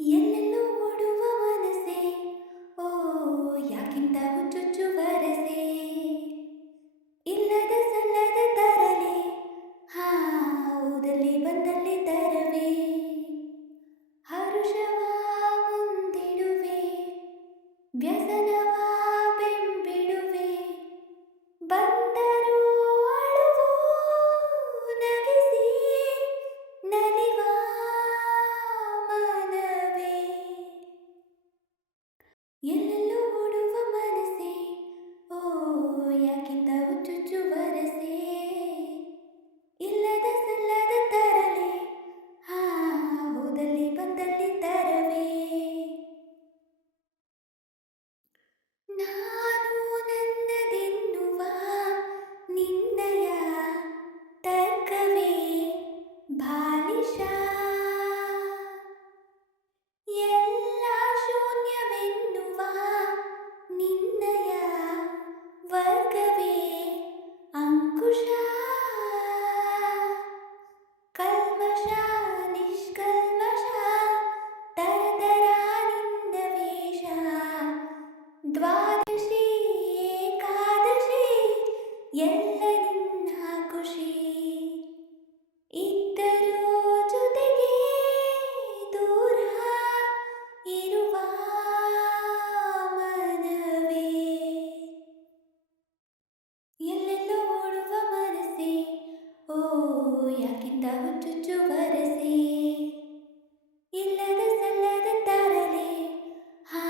ಎಲ್ಲೆಲ್ಲೋ ಓಡುವ ಮನಸ್ಸೇ ಓ ಯಾಕಿಂತ ಹುಚ್ಚುಚ್ಚು ವರಸೆ ಇಲ್ಲದ ಸಲ್ಲದ ತರಲೆ ಹಾ ಊದಲ್ಲಿ ಬಂದಲ್ಲಿ ತರವೇ ಹರುಷವ ಮುಂದಿಡುವೆ ವ್ಯಸನವ ಬೆಂಬಿಡುವೆ ಬಂದರು ಅಳುವು ನಗಿಸಿ ನಲಿವ ಮನವೇ ಎಲ್ಲೆಲ್ಲೋ ಓಡುವ ಮನಸ್ಸೇ ಓ ಯಾಕಿಂತ ಹುಚ್ಚುಚ್ಚು ವರಸೆ ಇಲ್ಲದ ಸಲ್ಲದ ತರಲೆ ಹಾ ಹೋದಲ್ಲಿ ಬಂದಲ್ಲಿ ತರವೇ ನಾನು ನನ್ನದೆನ್ನುವ ನಿನ್ನಯ ತರ್ಕವೇ ಬಾಲಿಶ ಎಲ್ಲ ಶೂನ್ಯವೆನ್ನುವ ನಿನ್ನಯ ವರ್ಗವೇ ಅಂಕುಶ ಕಲ್ಮಶ ನಿಷ್ಕಲ್ಮಶ ತರತರ ನಿನ್ನ ವೇಷ ದ್ವಾದಶಿ ಏಕಾದಶಿ ಎಲ್ಲ ನಿನ್ನ ಖುಷಿ ಇದ್ದರೂ ಜೊತೆಗೆ ದೂರ ಇರುವ ಮನವೇ ಎಲ್ಲೆಲ್ಲೋ ಓಡುವ ಮನಸ್ಸೇ ಓ ಯಾಕಿಂತ ಹುಚ್ಚುಚ್ಚು ವರಸೆ ಇಲ್ಲದ ಸಲ್ಲದ ತರಲೆ ಹಾ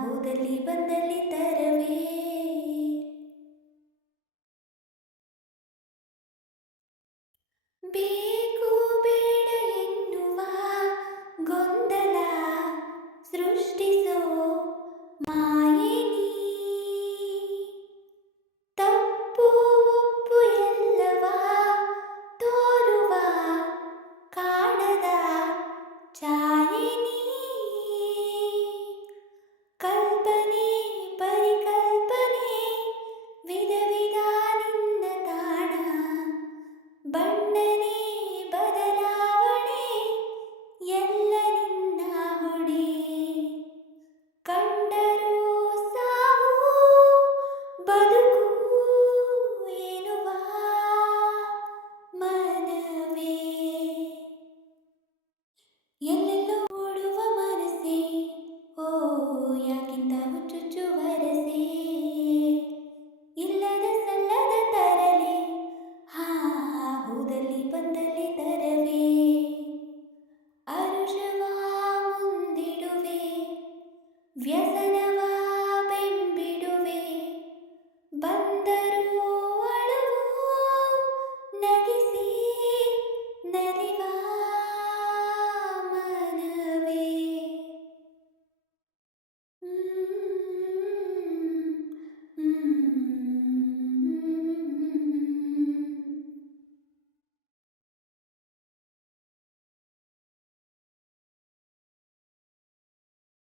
ಹೋದಲ್ಲಿ ಬಂದಲ್ಲಿ ತರವೇ ಬೇಕು ಬೇಡ ಎನ್ನುವ ಗೊಂದಲ ಸೃಷ್ಟಿಸೋ ಮಾಯ